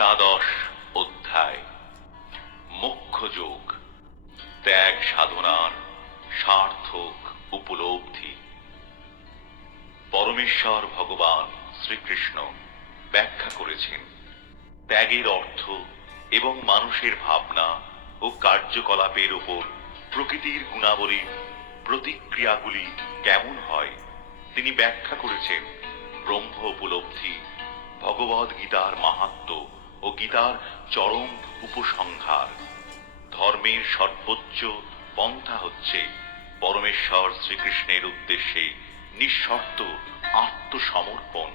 অষ্টাদশ অধ্যায় মোক্ষ যোগ, ত্যাগ সাধনার সার্থক উপলব্ধি। পরমেশ্বর ভগবান শ্রীকৃষ্ণ ব্যাখ্যা করেছেন ত্যাগের অর্থ এবং মানুষের ভাবনা ও কার্যকলাপের উপর প্রকৃতির গুণাবলী প্রতিক্রিয়াগুলি কেমন হয়। তিনি ব্যাখ্যা করেছেন ব্রহ্ম উপলব্ধি, ভগবদ গীতার মাহাত্ম্য ও গীতার চরম উপসংহার। ধর্মের সর্বোচ্চ পন্থা হচ্ছে পরমেশ্বর শ্রীকৃষ্ণের উদ্দেশ্যে নিঃশর্ত আত্মসমর্পণ,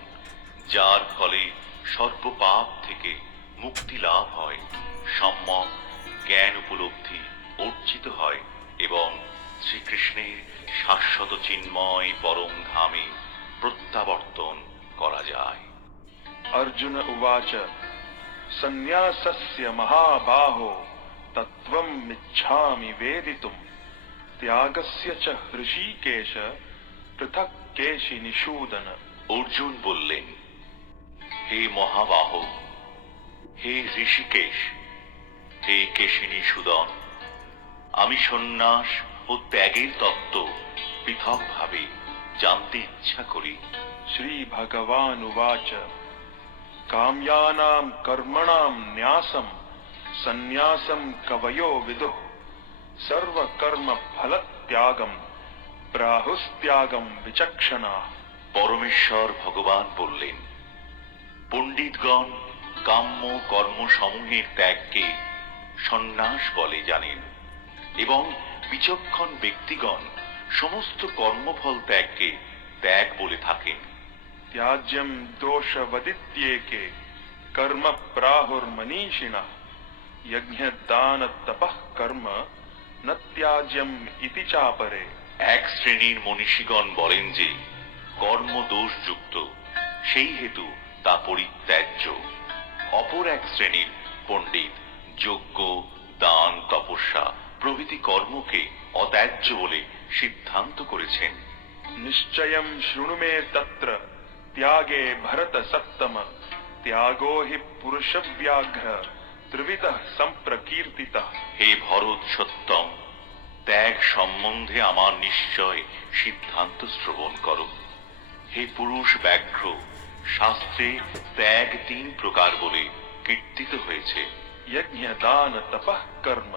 যার ফলে সর্বপাপ থেকে মুক্তি লাভ হয়, সম্যক জ্ঞান উপলব্ধি অর্জিত হয় এবং শ্রীকৃষ্ণের শাশ্বত চিন্ময় পরম ধামে প্রত্যাবর্তন করা যায়। अर्जुन उवाच सन्न्यासस्य महाबाहो तत्त्वमिच्छामि वेदितुम् त्यागस्य च हृषीकेश पृथक् केशि निषूदन। অর্জুন বললেন, হে মহাবাহ, হে ঋষিকেশ, হে কেশিনী সুদন, আমি সন্ন্যাস ও ত্যাগের তত্ত্ব পৃথকভাবে জানতে ইচ্ছা করি। श्री भगवान् उवाच काम्यानां कर्मणां न्यासं सन्न्यासं कवयो विदुः सर्वकर्म फलत्यागं प्राहुस्त्यागं विचक्षणाः। পরমেশ্বর ভগবান বললেন, পণ্ডিতগণ কাম্য কর্মসমূহের ত্যাগকে সন্ন্যাস বলে জানেন এবং বিচক্ষণ ব্যক্তিগণ সমস্ত কর্মফল ত্যাগকে ত্যাগ বলে থাকেন। त्याज्यं दोषवदित्येके कर्म प्राहुर्मनीषिणः यज्ञदान तपः कर्म न त्याज्यम इति चापरे। এক শ্রেণীর মনীষীগণ বলেন যে কর্ম দোষযুক্ত, সেই হেতু তা পরিত্যাজ্য। অপর এক শ্রেণীর পণ্ডিত যজ্ঞ, দান, তপস্যা প্রভৃতি কর্মকে অত্যাজ্য বলে সিদ্ধান্ত করেছেন। निश्चयं शृणु मे तत्र त्यागे भरत सत्तम त्यागो हि पुरुषव्याघ्र त्रिविधः सम्प्रकीर्तितः। হে ভরত সত্যম, ত্যাগ সম্বন্ধে আমার নিশ্চয় সিদ্ধান্ত শ্রবণ করো। হে পুরুষ ব্যাঘ্র, শাস্ত্রে ত্যাগ 3 প্রকার বলে কীর্তিত হয়েছে। यज्ञ दान तपः कर्म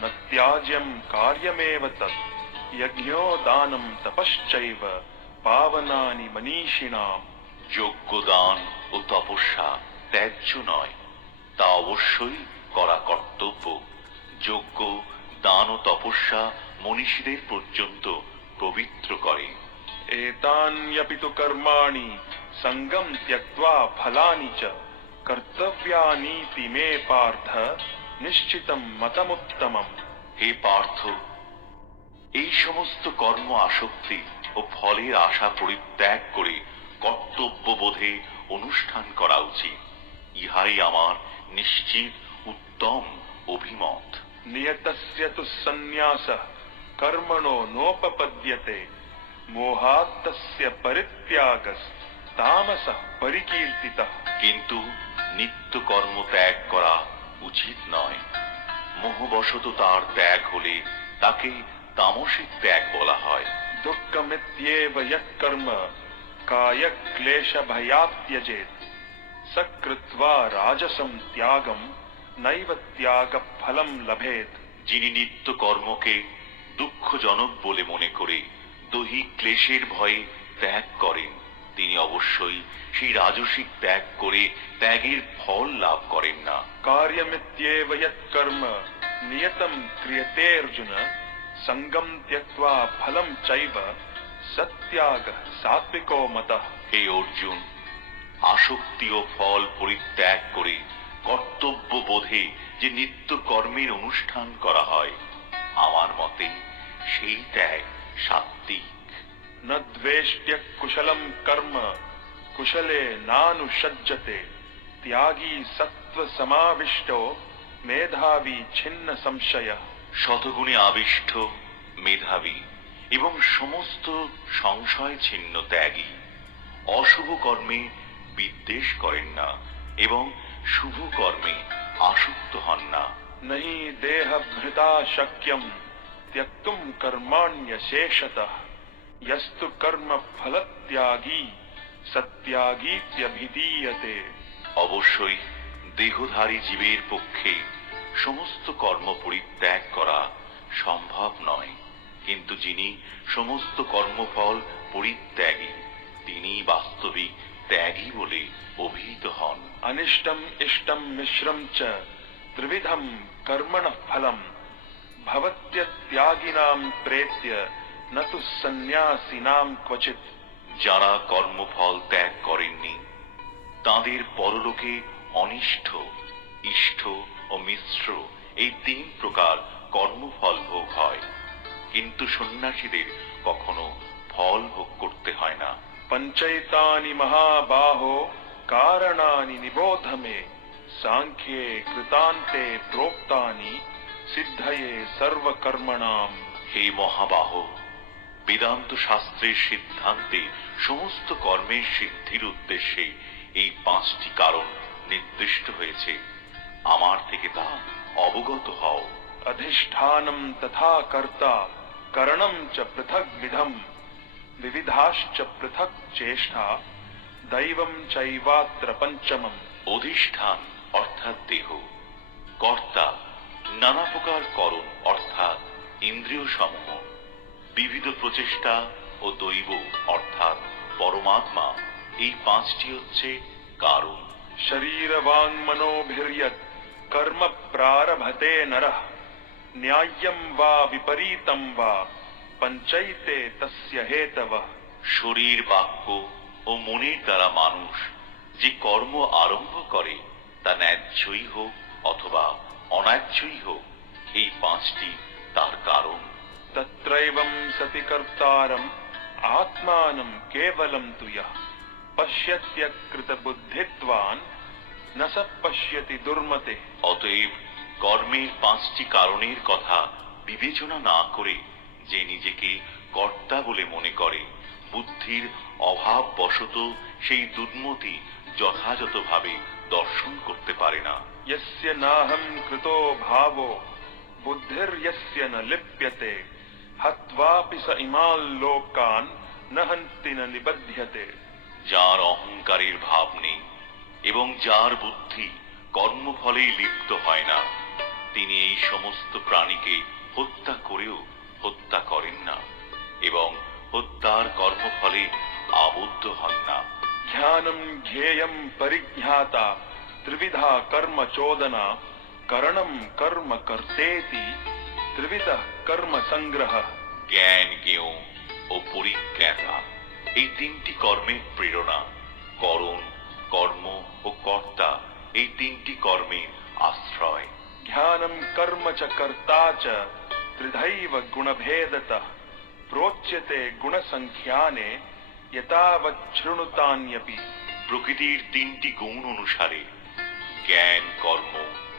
न त्याज्यं कार्यमेव तत् यज्ञो दानं तपश्चैव पावनानि मनीषिणाम्। যজ্ঞ, দান ও তপস্যা ত্যায্য নয়, তা অবশ্যই করা কর্তব্য। যজ্ঞ, দান ও তপস্যা মনীষীদের পর্যন্ত পবিত্র করে। एतान्यपि तु कर्माणि संगं त्यक्त्वा फलानि च कर्तव्यानीति मे पार्थ निश्चितं मतमुत्तमम्। হে পার্থ, এই সমস্ত কর্ম আসক্তি ও ফলের আশা পরিত্যাগ করে কর্তব্যবোধে অনুষ্ঠান করা উচিত। ইহাই আমার নিশ্চিত উত্তম অভিমত। नियतस्य तु सन्न्यासः कर्मणो नोपपद्यते मोहात् तस्य परित्यागस्तामसः परिकीर्तितः। কিন্তু নিত্য কর্ম ত্যাগ করা উচিত নয়। মোহবশত তার ত্যাগ হলে তাকে তামসিক ত্যাগ বলা হয়। दुःखमित्येव यः कर्म कायक्लेशभयात् त्यजेत् स कृत्वा राजसं त्यागं नैव त्यागफलं लभेत्। যিনি নিত্য কর্মকে দুঃখজনক বলে মনে করে দৈহিক ক্লেশের ভয়ে ত্যাগ করেন, তিনি অবশ্যই সেই রাজসিক ত্যাগ করে ত্যাগের ফল লাভ করেন না। कार्यमित्येव यत् कर्म नियतं क्रियते अर्जुन संगं त्यक्त्वा फलं चैव सत्यागः सात्विको मतः। হে অর্জুন, আসক্তি ও ফল পরিত্যাগ করে কর্তব্য বোধে যে নিত্য কর্মের অনুষ্ঠান করা হয়, আমার মতে সেই ত্যাগ সাত্বিক। न द्वेष्ट्य कुशलं कर्म कुशले नानुषज्जते त्यागी सत्व समाविष्टो मेधावी छिन्न संशयः। শতগুণে আবিষ্ট, মেধাবী এবং সমস্ত সংশয় ছিন্ন ত্যাগী অশুভ কর্মে বিদ্বেষ করেন না এবং শুভ কর্মে আসক্ত হন না। नहीं देह भृता शक्यम त्यक्तुम कर्माण्यशेषतः यस्तु कर्म फल त्यागी सत्यागीत्यभिधीयते। অবশ্যই দেহধারী জীবের পক্ষে সমস্ত কর্ম পরিত্যাগ করা সম্ভব নয়, কিন্তু যিনি সমস্ত কর্মফল পরিত্যাগী তিনি বাস্তবিক ত্যাগী বলে অভিহিত হন। अनिष्टम इष्टम मिश्रम च त्रिविधम कर्मण फलम भवत्यत्यागिनाम प्रेत्य न तु सन्यासिनाम क्वचित। যারা কর্মফল ত্যাগ করেননি তাদের পরলোকে অনিষ্ঠ, ইষ্ট ও মিশ্র এই 3 প্রকার কর্মফল ভোগ হয়, কিন্তু সন্ন্যাসীদের কখনো ফল ভোগ করতে হয় না। पंचैतानि महाबाहो कारणानि निबोध मे सांख्ये कृतान्ते प्रोक्तानि सिद्धये सर्वकर्मणाम। হে মহাবাহ, বেদান্ত শাস্ত্রের সিদ্ধান্তে সমস্ত কর্মের সিদ্ধির উদ্দেশ্যে এই 5টি কারণ নির্দিষ্ট হয়েছে, আমার থেকে তা অবগত হও। अधिष्ठानम तथा कर्ता करणम च पृथक विधम विविधाश्च पृथक चेष्टा दैवम चैवात्र पंचमम। অধিষ্ঠান অর্থাৎ দেহ, কর্তা নানা প্রকার করণ অর্থাৎ ইন্দ্রিয় সমূহ, বিবিধ প্রচেষ্টা ও দৈব অর্থাৎ পরমাত্মা, এই 5টি হচ্ছে কারণ। शरीर वांग मनोभिर्यत् कर्म प्रारभते नरः न्याय्यम वा विपरीतम वा पंचैते तस्य हेतवः। শরীর, বাক্য ও মনের দ্বারা মানুষ যে কর্ম আরম্ভ করে তা ন্যায্যই হোক অথবা অন্যায্যই হোক, এই 5টি তার কারণ। तत्रैवं सति कर्तारम् आत्मानं केवलं तु यः पश्यत्यकृत बुद्धित्वान् न स पश्यति दुर्मते। অতএব কর্মের 5টি কারণের কথা বিবেচনা না করে যে নিজেকে কর্তা বলে মনে করে, বুদ্ধির অভাব বশত সেই দুর্মতি যথাযথভাবে দর্শন করতে পারে না। यस्य नाहं कृतो भावो बुद्धिर्यस्य न लिप्यते हत्वापि स इमान् लोकान् न हन्ति न निबध्यते। যার অহংকারের ভাব নেই এবং যার বুদ্ধি কর্মফলেই লিপ্ত হয় না, তিনি এই সমস্ত প্রাণীকে হত্যা করেও হত্যা করেন না এবং হত্যার কর্মফলে আবদ্ধ হন না। ज्ञानं ज्ञेयं परिज्ञाता त्रिविधा कर्म चोदना करणं कर्म कर्तेति त्रिविधः कर्म संग्रह। জ্ঞান, জ্ঞেয় ও পরিজ্ঞাতা এই 3টি কর্মের প্রেরণা, করণ, কর্ম ও কর্তা এই 3টি কর্মের আশ্রয়। ज्ञानं कर्म च कर्ता च त्रिधैव गुणभेदतः प्रोच्यते गुणसंख्याने यतावच्छृणुतान्यपि। প্রকৃতির 3টি গুণ অনুসারে জ্ঞান, কর্ম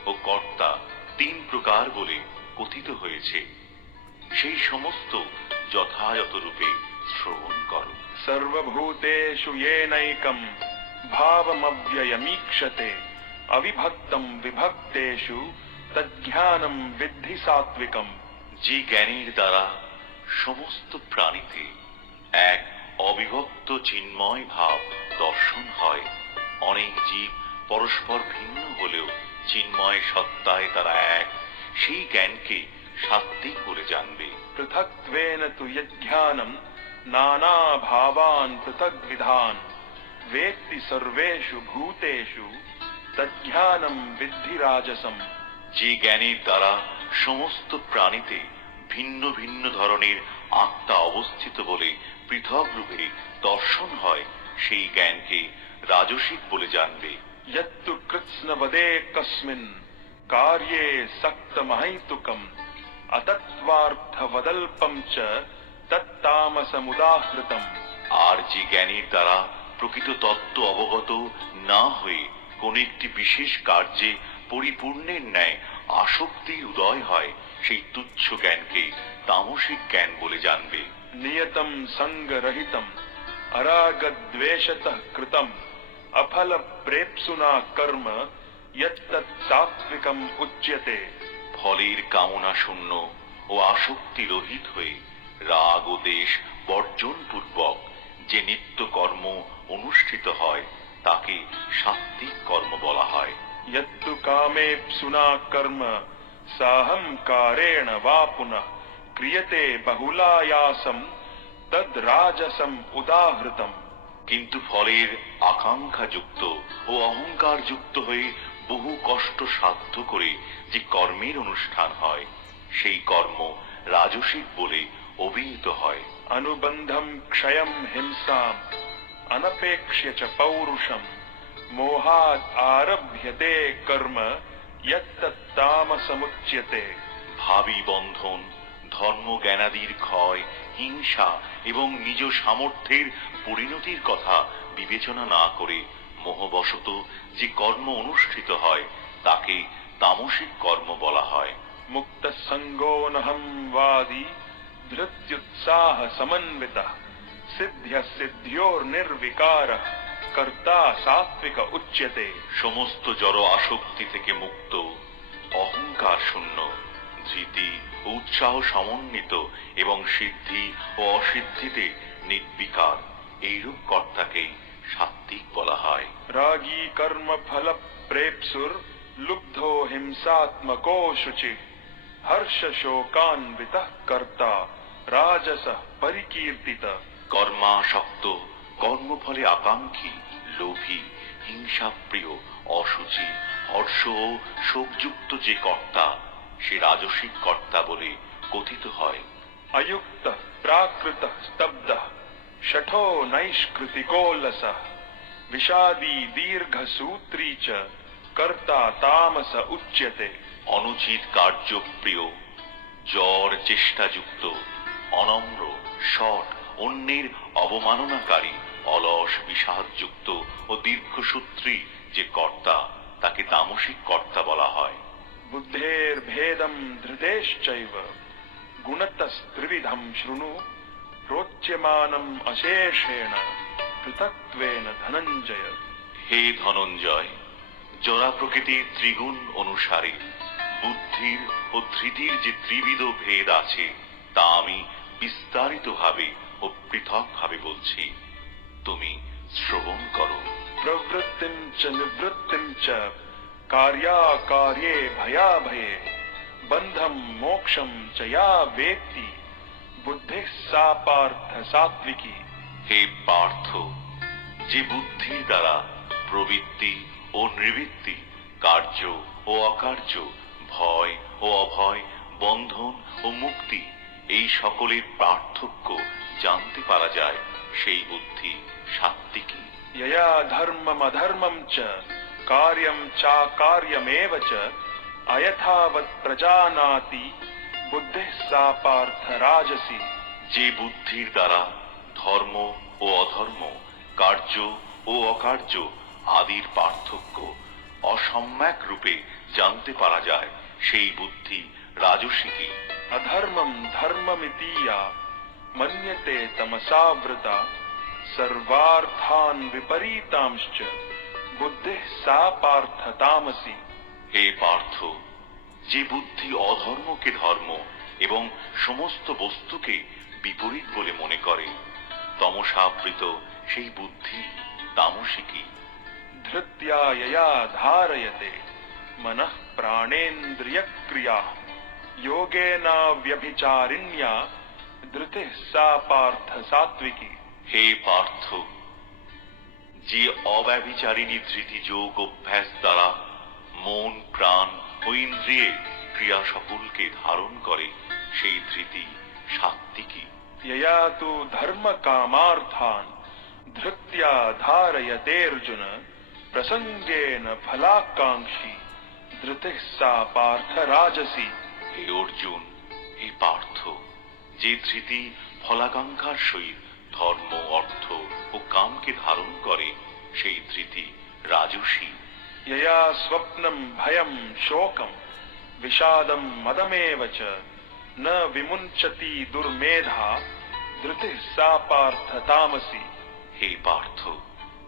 ও কর্তা 3 প্রকার বলে কথিত হয়েছে, সেই সমস্ত যথাযথ রূপে শ্রবণ করো। सर्वभूतेषु येनैकं भावमव्ययमीक्षते अविभक्तं विभक्तेषु तज्ज्ञानं विद्धि सात्विकम्। যে জ্ঞানের দ্বারা সমস্ত প্রাণীতে এক অবিভক্ত চিন্ময় ভাব দর্শন হয়, অনেক জীব পরস্পর ভিন্ন হলেও চিন্ময় সত্তায় তারা এক, সেই জ্ঞানকে সাত্ত্বিক বলে জানবে। पृथक्त्वेन तु यज्ञानं नाना भावान् पृथग्विधान् वेत्ति सर्वेषु भूतेषु तज्ज्ञानं विद्धि राजसम्। যে জ্ঞানের দ্বারা সমস্ত প্রাণীতে ভিন্ন ভিন্ন ধরনের আত্মা অবস্থিত বলে পৃথক রূপে দর্শন হয়, সেই জ্ঞানকে রাজসিক বলে জানবে। यत्तु कृत्स्नवदे कस्मिन् कार्ये सक्तमहैतुकम् अतत्त्वार्थवदल्पं च तत्तामसमुदाहृतम्। আর যে জ্ঞানের দ্বারা প্রকৃত তত্ত্ব অবগত না হয়ে কোন একটি বিশেষ কার্যে পরিপূর্ণের ন্যায় আসক্তির উদয় হয়, সেই তুচ্ছ জ্ঞানকে তামসিক জ্ঞান বলে জানবে। नियतं संगरहितम् अरागद्वेषतः कृतम् अफल प्रेप्सुना कर्म यत्तत् सात्विकम् उच्यते। ফলের কামনা শূন্য ও আসক্তি রহিত হয়ে রাগ ও দেশ বর্জন পূর্বক যে নিত্য কর্ম অনুষ্ঠিত হয় তাকে সাত্ত্বিক কর্ম বলা হয়। यत्तु कामेप्सुना कर्म साहंकारेण वा पुनः क्रियते बहुलायासं तद् राजसम् उदाहृतम्। কিন্তু ফলের আকাঙ্ক্ষা যুক্ত ও অহংকার যুক্ত হয়ে বহু কষ্ট সাধ্য করে যে কর্মের অনুষ্ঠান হয় সেই কর্ম রাজসিক বলে অভিহিত হয়। अनुबंधम क्षयम हिंसाम अनपेक्ष्य च पौरुषम मोहाद आरभ्यते कर्म यत्तत्तामसमुच्यते। ভাবী বন্ধন, ধর্ম জ্ঞানাদির ক্ষয়, হিংসা এবং নিজ সামর্থ্যের পরিণতির কথা বিবেচনা না করে মোহবশত যে কর্ম অনুষ্ঠিত হয় তাকে তামসিক কর্ম বলা হয়। मुक्त संगो नहम वादी धृत्युत्साह समन्वितः सिद्ध्य सिद्ध्योर निर्विकारः कर्ता सात्विक उच्यते। সমস্ত জড় আসক্তি থেকে মুক্ত, অহংকার শূন্য, ধৃতি ও উৎসাহ সমন্বিত এবং সিদ্ধি ও অসিদ্ধিতে নির্বিকার এইরূপ কর্তাকেই সাত্ত্বিক বলা হয়। रागी कर्म फल प्रेप्सुर लुब्धो हिंसात्मको शुचि हर्ष शोकान्वितः कर्ता राजसः परिकीर्तितः। কর্মাসক্ত, কর্মফলে আকাঙ্ক্ষী, লোভী, হিংসাপ্রিয়, অসুচি, হর্ষ ও শোকযুক্ত যে কর্তা সে রাজসিক কর্তা বলে কথিত হয়। अयुक्त प्राकृत स्तब्ध शठो नैष्कृतिको लसः विषादी दीर्घ सूत्री च कर्ता तामस उच्यते। অনুচিত কার্যপ্রিয়, জ্বর চেষ্টাযুক্ত, অনম্র, শট, অন্যের অবমাননাকারী, অলস, বিষাদযুক্ত ও দীর্ঘসূত্রী যে কর্তা তাকে তামসিক কর্তা বলা হয়। बुद्धेर भेदम धृतेश्चैव गुणतस्त्रिविधम शृणु प्रोच्यमानम अशेषेण पृथक्त्वेन धनंजय। হে ধনঞ্জয়, জরা প্রকৃতির ত্রিগুণ অনুসারে বুদ্ধির ও ধৃতির যে ত্রিবিধ ভেদ আছে তা আমি বিস্তারিতভাবে ও পৃথকভাবে বলছি, তুমি শ্রবণ করো। प्रवृत्तिं च निवृत्तिं च कार्याकार्ये भयाभये बंधम मोक्षम च या वेत्ति बुद्धिः सा पार्थ सात्विकी। হে পার্থ, যে বুদ্ধির দ্বারা প্রবৃত্তি ও নিবৃত্তি, কার্য ও অকার্য, ভয় ও অভয়, বন্ধন ও মুক্তি এই সকলের পার্থক্য জানতে পারা যায় সেই বুদ্ধি সাত্ত্বিকী। यया धर्मम अधर्मम च कार्यम चाकार्यमेव च अयथावत् प्रजानाति बुद्धिः सा पार्थ राजसी। যে বুদ্ধির দ্বারা ধর্ম ও অধর্ম, কার্য ও অকার্য আদির পার্থক্য অসম্যক রূপে জানতে পারা যায় সেই বুদ্ধি রাজসিকী। अधर्मम धर्ममितीया मन्यते तमसावृता सर्वार्थान विपरीतांश्च बुद्धिः सा पार्थ तामसी। হে পার্থ, যে বুদ্ধি অধর্মকে ধর্ম এবং সমস্ত বস্তুকে বিপরীত বলে মনে করে তমসাবৃত সেই বুদ্ধি তামসিকী। धृत्या यया धारयते मनः प्राणेन्द्रिय क्रिया योगेन व्यभिचारिण्या धृतिः सा पार्थ सात्विकी। হে পার্থ, যে অব্যভিচারিণী ধৃতি যোগ অভ্যাস দ্বারা মন, প্রাণ ও ইন্দ্রিয়ে ক্রিয়া সকলকে ধারণ করে সেই ধৃতি সাত্ত্বিকী। यया तु धर्म कामार्थान धृत्या धारयते अर्जुन प्रसंगेन फलाकांक्षी धृतिः सा पार्थ राजसी। হে অর্জুন, হে পার্থ, যে ধৃতি ফলাকাঙ্ক্ষার সহিত ধর্ম, অর্থ ও কামকে ধারণ করে সেই ধৃতি রাজসী। यया स्वप्नम भयम शोकम विषादम मदमेव च न विमुञ्चति दुर्मेधा धृतिः सा पार्थ तामसी। হে পার্থ,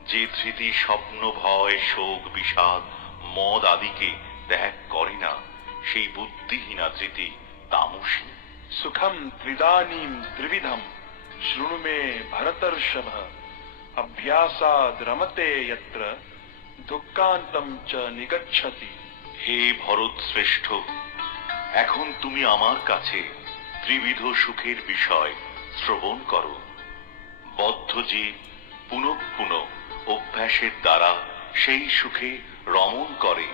যে ধৃতি স্বপ্ন, ভয়, শোক, বিষাদ, মদ আদিকে ত্যাগ করে না, সেই বুদ্ধিহীনা ধৃতি তামসী। सुखम त्रिदानीम त्रिविधम शृणु मे भरतर्षभ अभ्यासाद रमते यत्र दुःखान्तम च निगच्छति। হে ভরত শ্রেষ্ঠ, এখন তুমি আমার কাছে ত্রিবিধ সুখের বিষয় শ্রবণ করো। বদ্ধ জীব পুনঃ পুনঃ অভ্যাসের দ্বারা সেই সুখে রমণ করে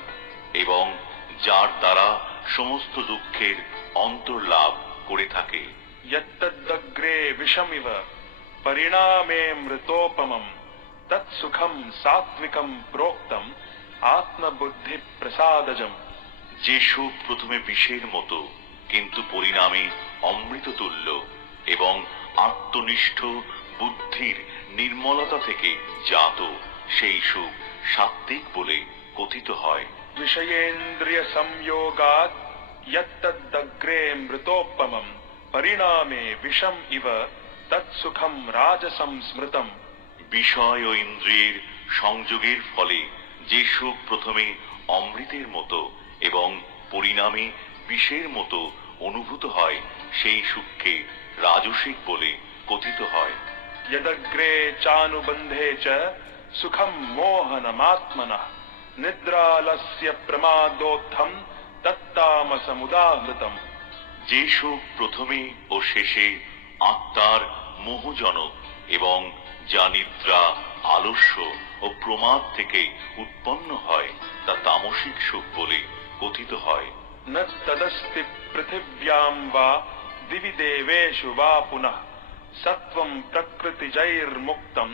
এবং যার দ্বারা সমস্ত দুঃখের অন্তর্লাভ করে থাকে। यत्तदग्रे विषमिव परिणामे मृतोपमं तत्सुखम सात्विकम प्रोक्तम आत्मबुद्धि प्रसादजम। যে সুখ প্রথমে বিষের মতো কিন্তু পরিণামে অমৃত তুল্য এবং আত্মনিষ্ঠ বুদ্ধির নির্মলতা থেকে জাত, সেই সুখ সাত্ত্বিক বলে কথিত হয়। विषयेन्द्रिय संयोगात् यत्तदग्रे मृतोपमं परिणामे विषम इव तत्सुखम राजसं स्मृतम। বিষয় ও ইন্দ্রিয়ের সংযোগের ফলে যে সুখ প্রথমে অমৃতের মতো এবং পরিণামে বিষের মতো অনুভূত হয়, সেই সুখকে রাজসিক বলে কথিত হয়। यदग्रे चानुबन्धे च सुखम मोहनमात्मनः निद्रालस्य प्रमादोत्थम तत्तामसमुदाहृतम। যে সুখ প্রথমে ও শেষে আত্মার মোহজনক এবং যা নিদ্রা, আলস্য ও প্রমাদ থেকে উৎপন্ন হয়, তা তামসিক সুখ বলে কথিত হয়। न तदस्ति पृथिव्यां वा दिवि देवेषु वा पुनः सत्वं प्रकृतिजैर्मुक्तं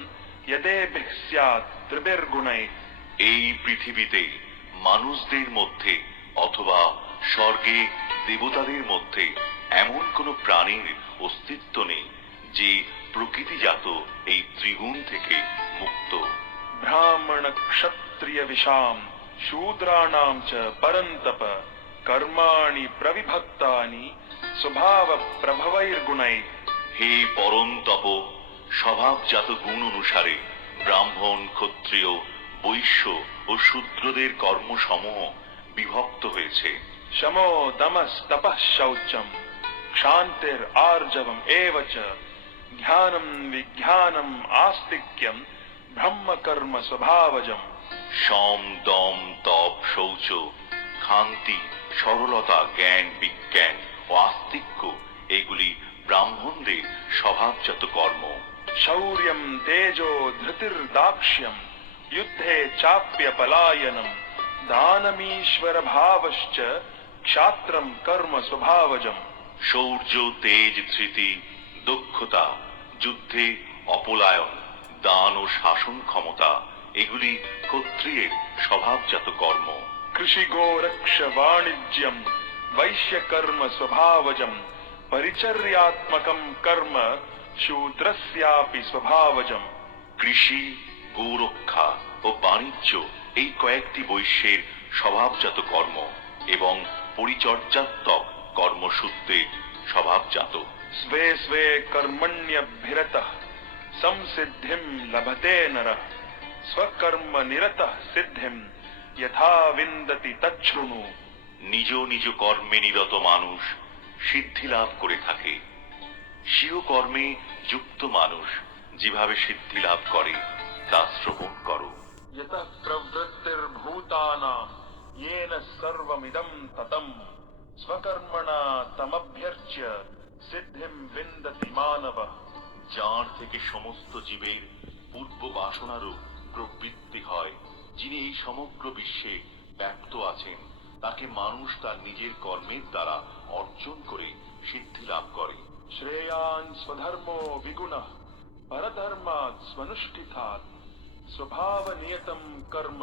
यदेभिः स्यात् त्रिभिर्गुणैः। এই পৃথিবীতে মানুষদের মধ্যে অথবা স্বর্গে দেবতাদের মধ্যে এমন কোন প্রাণীর অস্তিত্ব নেই যে প্রকৃতিজাত এই ত্রিগুণ থেকে মুক্ত। ब्राह्मण क्षत्रिय विशाम शूद्राणां च परन्तप कर्माणि प्रविभक्तानि स्वभाव प्रभवैर्गुणैः। হে পরম তপ, স্বভাবজাত গুণ অনুসারে ব্রাহ্মণ, ক্ষত্রিয়, বৈশ্য ও শূদ্রদের কর্মসমূহ বিভক্ত হয়েছে। शमो दमस्तपः शौचम क्षान्तिर् आर्जवम् एव च ज्ञानं विज्ञानम् आस्तिक्यं ब्रह्म कर्म स्वभावजम्। সম, দম, তপ, শৌচ, ক্ষান্তি, সরলতা, জ্ঞান, বিজ্ঞান ও আস্তিক্য এগুলি ব্রাহ্মণদের স্বভাবজাত কর্ম। शौर्यं तेजो धृतिर्दाक्ष्यं युद्धे चाप्य पलायनं दानमीश्वर भावश्च क्षात्रं कर्म स्वभावजम्। শৌর্য, তেজ, ধৃতি, দক্ষতা, যুদ্ধে অপলায়ন, দান ও শাসন ক্ষমতা এগুলি ক্ষত্রিয়ের স্বভাবজাত কর্ম। कृषि गोरक्ष वाणिज्यं वैश्य कर्म स्वभावजं परिचर्यात्मकं कर्म शूद्रस्यापि स्वभावजम्। কৃষি, গৌরক্ষা ও বাণিজ্য এই কয়েকটি বৈশ্যের স্বভাবজাত কর্ম এবং পরিচর্যাত্মক কর্মসূত্রের স্বভাবজাত। स्वे स्वे कर्मण्यभिरतः संसिद्धिं लभते नरः स्वकर्म निरतः सिद्धिं यथा विन्दति तच्छृणु। নিজ নিজ কর্মে নিরত মানুষ সিদ্ধি লাভ করে থাকে। স্বীয় কর্মে যুক্ত মানুষ যেভাবে সিদ্ধি লাভ করে তা শ্রবণ করো। यतः प्रवृत्तिर्भूतानां येन सर्वमिदं ततं स्वकर्मणा तमभ्यर्च्य सिद्धिं विन्दति मानवः। যার থেকে সমস্ত জীবের পূর্ব বাসনারূপ প্রবৃত্তি হয়, যিনি এই সমগ্র বিশ্বে ব্যক্ত আছেন, তাকে মানুষ তার নিজের কর্মের দ্বারা অর্জন করে সিদ্ধি লাভ করে। श्रेयान् स्वधर्मो विगुणः परधर्मात् स्वनुष्ठितात् स्वभावनियतं कर्म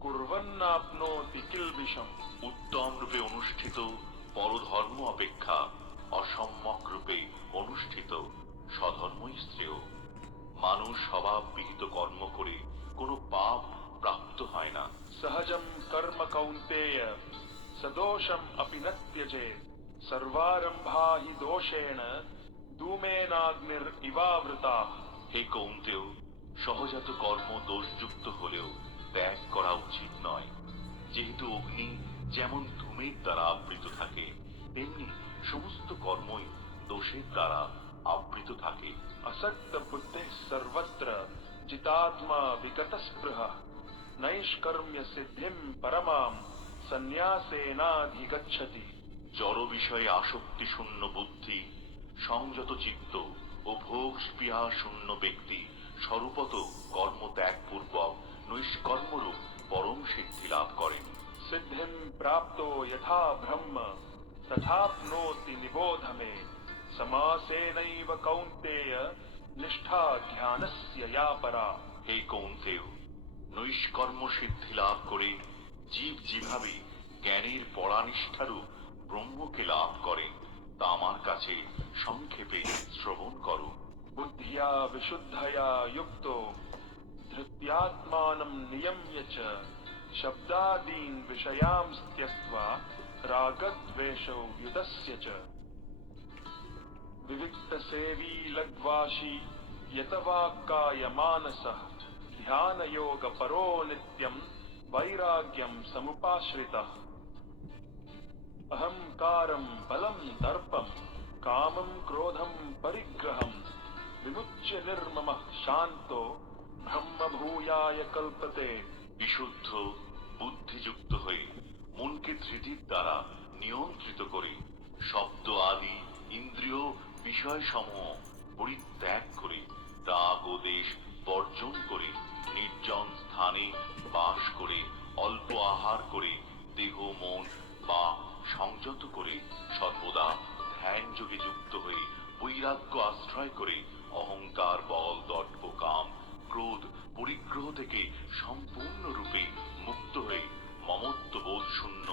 कुर्वन्नाप्नोति किल्बिषम्। উত্তম রূপে অনুষ্ঠিত পরধর্ম অপেক্ষা অসম্যক রূপে অনুষ্ঠিত স্বধর্মই শ্রেয়। মানুষ স্বভাববিহিত কর্ম করে কোনো পাপ প্রাপ্ত হয় না। सहजं कर्म कौन्तेय सदोषम् अपि न त्यजेत् सर्वारम्भा हि दोषेण धूमेनाग्निरिवावृताः। হে কৌন্তেয়, সহজাত কর্ম দোষযুক্ত হলেও ত্যাগ করা উচিত নয়। যেহেতু অগ্নি যেমন ধূমের দ্বারা আবৃত থাকে, তেমনি সমস্ত কর্মই দোষের দ্বারা আবৃত থাকে। असक्त बुद्धि सर्वत्र जितात्मा विगत स्पृह नैष्कर्म्य सिद्धिं परमां सन्न्यासेनाधिगच्छति। জড় বিষয়ে আসক্তি শূন্য বুদ্ধি, সংযত চিত্ত ও ভোগ স্পৃহা শূন্য ব্যক্তি স্বরূপত কর্মত্যাগ পূর্বক নৈষ্কর্মরূপ পরম সিদ্ধি লাভ করেন। सिद्धिं प्राप्तो यथा ब्रह्म तथाप्नोति निबोध मे समासेनैव कौन्तेय निष्ठा ध्यानस्य या परा। হে কৌন্তেয়, নৈষ্কর্ম সিদ্ধি লাভ করে জীব যেভাবে জ্ঞানের পরানিষ্ঠারূপ ব্রহ্মকে লাভ করে তা আমার কাছে সংক্ষেপে শ্রবণ করো। बुद्धिया विशुद्धया युक्तो धृत्यात्मानं नियम्य च शब्दादीन् विषयांस् त्यक्त्वा रागद्वेषौ युतस्य च विविक्तसेवी लग्वाशी यतवाक्काय मानसः ध्यानयोगपरो नित्यं वैराग्यं समुपाश्रितः। अहंकारं बलं दर्पं कामं क्रोधं परिग्रहं विमुच्य निर्ममः शान्तो ब्रह्मभूयाय कल्पते। বিশুদ্ধ বুদ্ধিযুক্ত হয়ে মনকে ধৃতির দ্বারা নিয়ন্ত্রিত করে শব্দ আদি ইন্দ্রিয় বিষয় সমূহ পরিত্যাগ করে রাগ ও দেশ বর্জন করে নির্জন স্থানে বাস করে অল্প আহার করে দেহ মন বা সংযত করে সর্বদা ধ্যান যোগে যুক্ত হয়ে বৈরাগ্য আশ্রয় করে অহংকার বল দর্প কাম ক্রোধ পরিগ্রহ থেকে সম্পূর্ণরূপে মুক্ত হয়ে মমত্ব বোধ শূন্য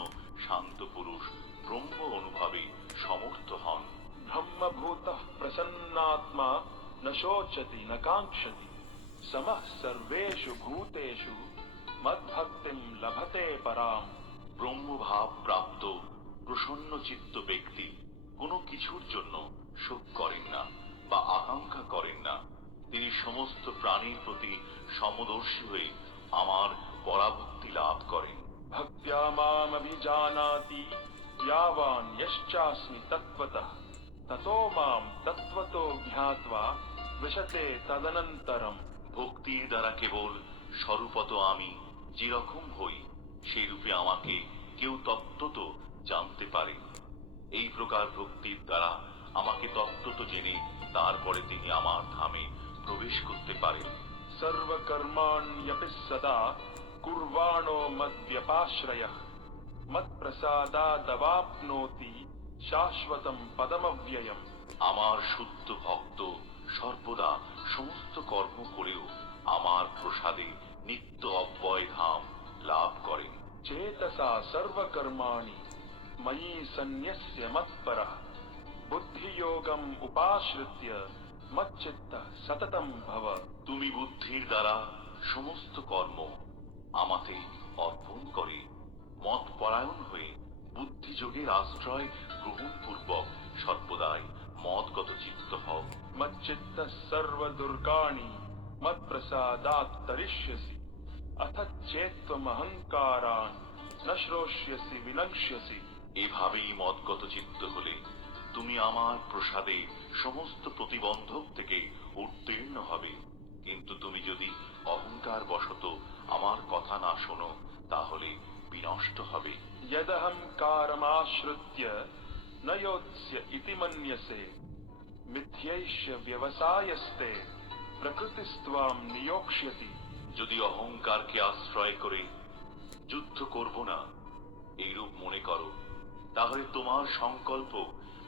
শান্ত পুরুষ ব্রহ্ম অনুভবে সমর্থ হন। ब्रह्मभूतः प्रसन्नात्मा न शोचति न काङ्क्षति समः सर्वेषु भूतेषु मद्भक्तिं लभते पराम्। ব্রহ্মভাব প্রাপ্ত প্রসন্ন চিত্ত ব্যক্তি কোনো কিছুর জন্য শোক করেন না বা আকাঙ্ক্ষা করেন না। তিনি সমস্ত প্রাণীর প্রতি সমদর্শী হয়ে আমার পরাভক্তি লাভ করেন। भक्त्या मामभिजानाति यावान् यश्चास्मि तत्त्वतः ततो मां तत्त्वतो ज्ञात्वा विशते तदनन्तरम्। ভক্তির দ্বারা কেবল স্বরূপত আমি যেরকম হই সেই রূপে আমাকে কেউ তত্ত্বত জানতে পারে। এই প্রকার ভক্তির দ্বারা আমাকে তত্ত্বত জেনে তারপরে তিনি আমার ধামে প্রবেশ করতে পারেন। सर्वकर्माण्यपि सदा कुर्वाणो मद्व्यपाश्रयः मत्प्रसादादवाप्नोति शाश्वतं पदमव्ययम्। আমার শুদ্ধ ভক্ত সর্বদা সমস্ত কর্ম করেও আমার প্রসাদে নিত্য অব্যয় ধাম লাভ করেন। चेतसा सर्वकर्माणि मयि सन्न्यस्य मत्परः बुद्धियोगम् उपाश्रित्य मच्चित्तः सततं भव। তুমি বুদ্ধির দ্বারা সমস্ত কর্ম আমাতে অর্পণ করে মত পরায়ণ হয়ে বুদ্ধিযোগের আশ্রয় গ্রহণ পূর্বক সর্বদাই মতগত চিত্ত হও। मच्चित्तः सर्वदुर्गाणि मत्प्रसादात् तरिष्यसि अथ चेत्त्वमहङ्कारान् न श्रोष्यसि विनक्ष्यसि। এভাবেই মতগত চিত্ত হলে তুমি আমার প্রসাদে সমস্ত প্রতিবন্ধক থেকে উত্তীর্ণ হবে। কিন্তু তুমি যদি অহংকার বশত আমার কথা না শোনো তাহলে বিনষ্ট হবে। यदहङ्कारमाश्रित्य न योत्स्य इति मन्यसे मिथ्यैष्य व्यवसायस्ते प्रकृतिस्त्वां नियोक्ष्यति। যদি অহংকারকে আশ্রয় করে যুদ্ধ করব না এইরূপ মনে করো তাহলে তোমার সংকল্প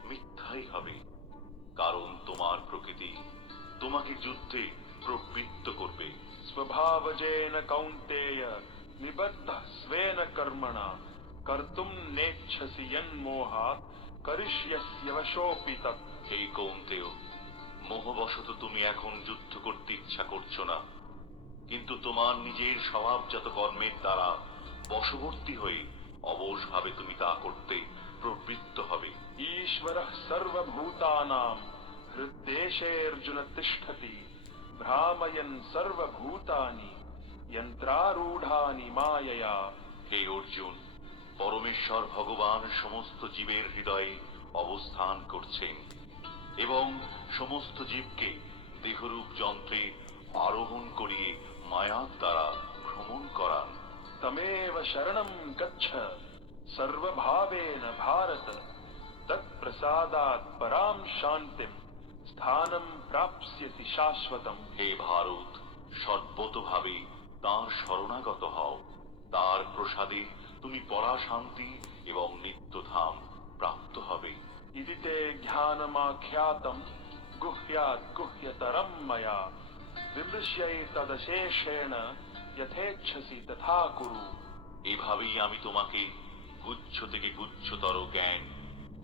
মিথ্যাই হবে, কারণ তোমার প্রকৃতি তোমাকে যুদ্ধে প্রবৃত্ত করবে। स्वभावजेन कौन्तेय निबद्धः स्वेन कर्मणा कर्तुं नेच्छसि यन्मोहात् करिष्यस्य वशोऽपि तत्। হে কৌন্তেয়, মোহবশত তুমি এখন যুদ্ধ করতে ইচ্ছা করছো না, কিন্তু তোমার নিজের স্বভাবজাত কর্মের দ্বারা বশবর্তী হয়ে অবশভাবে তুমি তা করতে প্রবৃত্ত হবে। ईश्वरः सर्वभूतानां हृद्देशेऽर्जुन तिष्ठति भ्रामयन् सर्वभूतानि यन्त्रारूढानि मायया হে অর্জুন, পরমেশ্বর ভগবান সমস্ত জীবের হৃদয়ে অবস্থান করছেন এবং সমস্ত জীবকে দেহরূপ যন্ত্রে আরোহণ করিয়ে মায়ার দ্বারা ভ্রমণ করান। तमेव शरणं गच्छ सर्वभावेन भारत तत्प्रसादात् परां शान्तिं स्थानं प्राप्स्यसि शाश्वतम्। হে ভারত, সর্বতোভাবে তাঁর শরণাগত হও, তার প্রসাদে তুমি পরা শান্তি এবং নিত্যধাম প্রাপ্ত হবে। इति ते ज्ञानमाख्यातं गुह्यात् गुह्यतरं मया विमृश्यैतदशेषेण यथेच्छसि तथा कुरु। এভাবেই আমি তোমাকে গুচ্ছ থেকে গুচ্ছতর জ্ঞান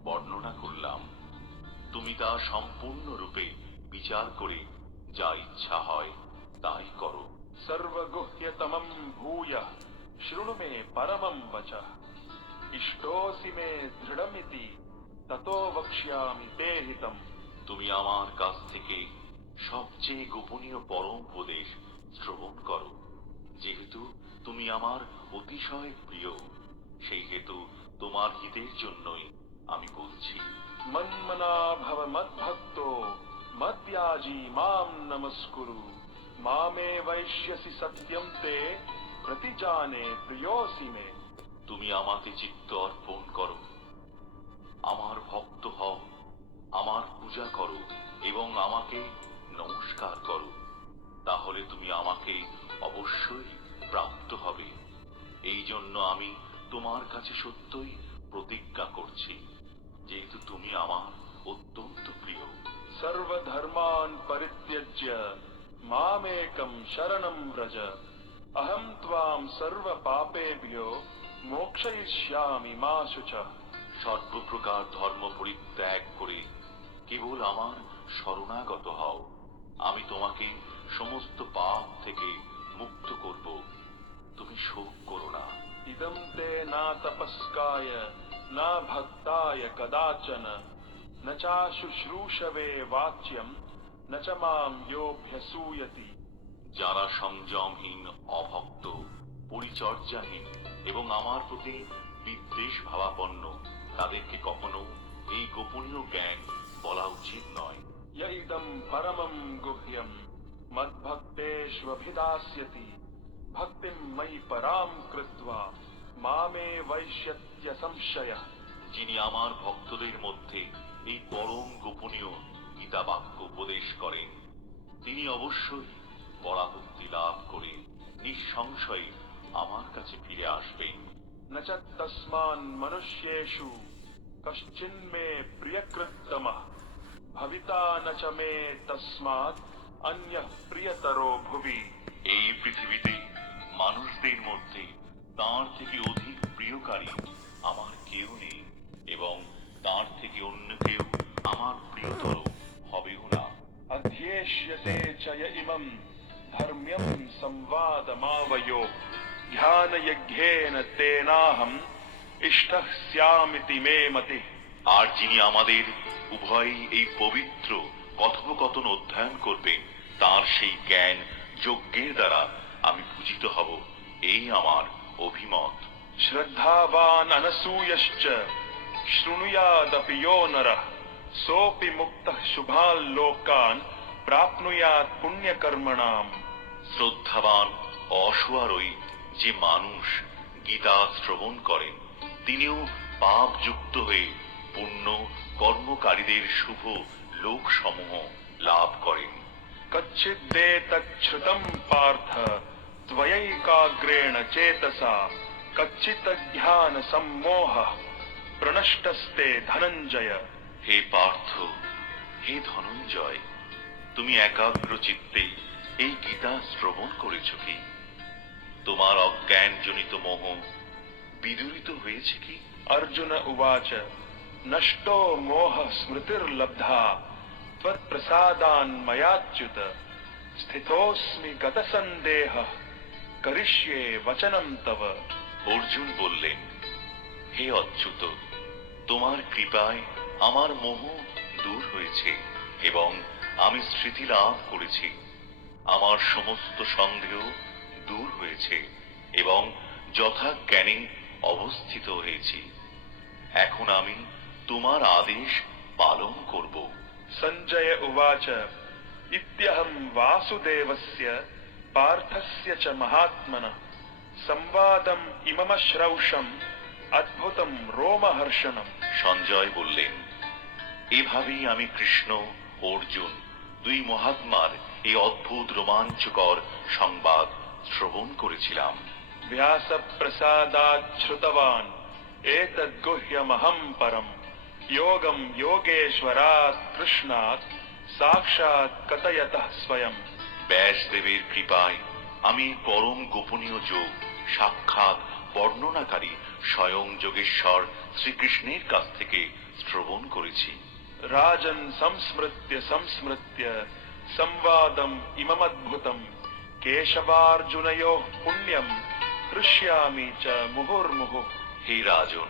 বর্ণনা করলাম। তুমি তা সম্পূর্ণরূপে বিচার করে যা ইচ্ছা হয় তাই করো। सर्वगुह्यतमं भूयः शृणु मे परमं वचः इष्टोऽसि मे दृढमिति ततो वक्ष्यामि ते हितम्। তুমি আমার কাছ থেকে সবচেয়ে গোপনীয় পরম উপদেশ শ্রবণ করো। যেহেতু তুমি আমার অতিশয় প্রিয়, সেই হেতু তোমার হিতের জন্যই আমি বলছি। मन्मना भव मद्भक्तो मद्याजी मां नमस्कुरु मामे वैश्यसि सत्यं ते प्रतिजाने प्रियोऽसि मे। তুমি আমাকে চিত্ত অর্পণ করো, আমার ভক্ত হও, আমার পূজা করো এবং আমাকে নমস্কার করো, তাহলে তুমি আমাকে অবশ্যই প্রাপ্ত হবে। এই জন্য আমি তোমার কাছে সত্যই প্রতিজ্ঞা করছি, যেহেতু তুমি আমার অত্যন্ত প্রিয়। सर्वधर्मान् परित्यज्य मामेकं शरणं व्रज अहं त्वां सर्वपापेभ्यो मोक्षयिष्यामि मा शुचः। সর্বপ্রকার ধর্ম পরিত্যাগ করে কেবল আমার শরণাগত হও, আমি তোমাকে সমস্ত পাপ থেকে মুক্ত করব। তুমি শোক করো না। इदं ते न तपस्काय न भक्ताय कदाचन न चाशुश्रूषवे वाच्यं न च मां योऽभ्यसूयति। যারা সংযমহীন, অভক্ত, পরিচর্যাহীন এবং আমার প্রতি বিদ্বেষ ভাবাপন্ন, তাদেরকে কখনো এই গোপনীয় জ্ঞান বলা উচিত নয়। य इदं परमं गुह्यं मद्भक्तेष्वभिधास्यति भक्तिं मयि परां कृत्वा मामे वैश्यत्य संशयः। যিনি আমার ভক্তদের মধ্যে এই পরম গোপনীয় গীতা বাক্য উপদেশ করেন, তিনি অবশ্যই পরাভক্তি লাভ করে নিঃসংশয়ে আমার কাছে ফিরে আসবেন। न च तस्मान् मनुष्येषु कश्चिन्मे प्रियकृत्तमः भविता न च मे तस्मात् अन्यः प्रियतरो भुवि। এই পৃথিবীতে মানুষদের মধ্যে তাঁর থেকে অধিক প্রিয়কারী আমার কেউ নেই এবং তাঁর থেকে অন্য কেউ আমার প্রিয়তর হবেও না। अध्येष्यते च य इमं धर्म्यं संवादमावयो ध्यानयज्ञेन तेनाहम् इष्टः स्यामिति मे मतिः। আর যিনি আমাদের উভয়ই এই পবিত্র কথোপকথন অধ্যয়ন করবেন, তার সেই জ্ঞান যজ্ঞের দ্বারা আমি পূজিত হব, এই আমার অভিমত। श्रद्धावान् अनसूयश्च शृणुयादपि यो नरः सोऽपि मुक्तः शुभान् लोकान् प्राप्नुयात् पुण्यकर्मणाम्। শ্রদ্ধাবান অসুয়ারই যে মানুষ গীতা শ্রবণ করেন, তিনিও পাপ যুক্ত হয়ে পুণ্য কর্মকারীদের শুভ লোকসমূহ লাভ করেন। कच्चिदेतच्छ्रुतं पार्थ त्वयैकाग्रेण चेतसा कच्चिदज्ञानसम्मोहः प्रनष्टस्ते धनञ्जय। হে পার্থ, হে ধনঞ্জয়, তুমি একাগ্র চিত্তে এই গীতা শ্রবণ করেছ কি? তোমার অজ্ঞানজনিত মোহ বিদূরিত হয়েছে কি? अर्जुन उवाच नष्टो मोहः स्मृतिर्लब्धा त्वत्प्रसादान्मयाच्युत स्थितोऽस्मि गतसन्देहः करिष्ये वचनं तव। অর্জুন বললেন, হে অচ্যুত, তোমার কৃপায় আমার মোহ দূর হয়েছে এবং আমি স্মৃতি লাভ করেছি। আমার সমস্ত সন্দেহ দূর হয়েছে এবং যথাজ্ঞানে অবস্থিত হয়েছি। এখন আমি তোমার আদেশ পালন করব। संजय उवाच इत्यहं वासुदेवस्य पार्थस्य च महात्मनः संवादम् इममश्रौषम् अद्भुतं रोमहर्षणम्। সঞ্জয় বললেন, এভাবেই আমি কৃষ্ণ ও অর্জুন দুই মহাত্মার এই অদ্ভুত রোমাঞ্চকর সংবাদ শ্রবণ করেছিলাম। व्यासप्रसादात् श्रुतवान् एतद्गुह्यमहं परम् योगं योगेश्वरात् कृष्णात् साक्षात् कथयतः स्वयं। ব্যাসদেবের কৃপায় আমি পরম গোপনীয় যোগ সাক্ষাৎ বর্ণনাকারী স্বয়ং যোগেশ্বর শ্রীকৃষ্ণের কাছ থেকে শ্রবণ করেছি। राजन् संस्मृत्य संस्मृत्य संवादम् इममद्भुतम् केशवार्जुनयोः पुण्यम् हृष्यामि च मुहुर्मुहुः। হে রাজন,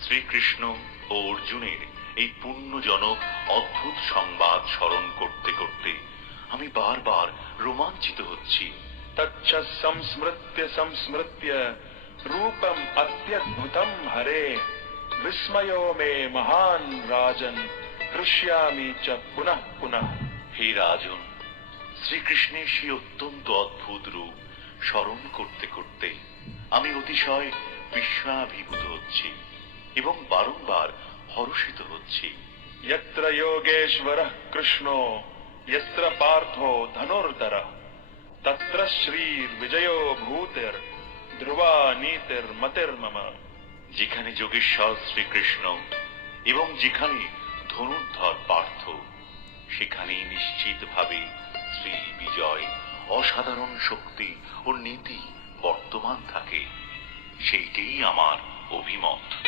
শ্রীকৃষ্ণ ও অর্জুনের এই পুণ্যজনক অদ্ভুত সংবাদ স্মরণ করতে করতে আমি বারবার রোমাঞ্চিত হচ্ছি। तच्च संस्मृत्य संस्मृत्य रूपम् अत्यद्भुतं हरे विस्मयो मे महान् राजन् हृष्यामि च पुनः पुनः। হে রাজন, শ্রীকৃষ্ণের সেই অত্যন্ত অদ্ভুত রূপ স্মরণ করতে করতে আমি অতিশয় বিস্ময়াভিভূত হচ্ছি এবং বারংবার হর্ষিত হচ্ছি। यत्र योगेश्वरः कृष्णो यत्र पार्थो धनुर्धरः तत्र श्रीर्विजयो भूतिर् ध्रुवा नीतिर्मतिर्मम। যেখানে যোগেশ্বর শ্রীকৃষ্ণ এবং যেখানে ধনুর্ধর পার্থ, সেখানেই নিশ্চিতভাবে শ্রী বিজয়, অসাধারণ শক্তি ও নীতি বর্তমান থাকে। সেইটাই আমার অভিমত।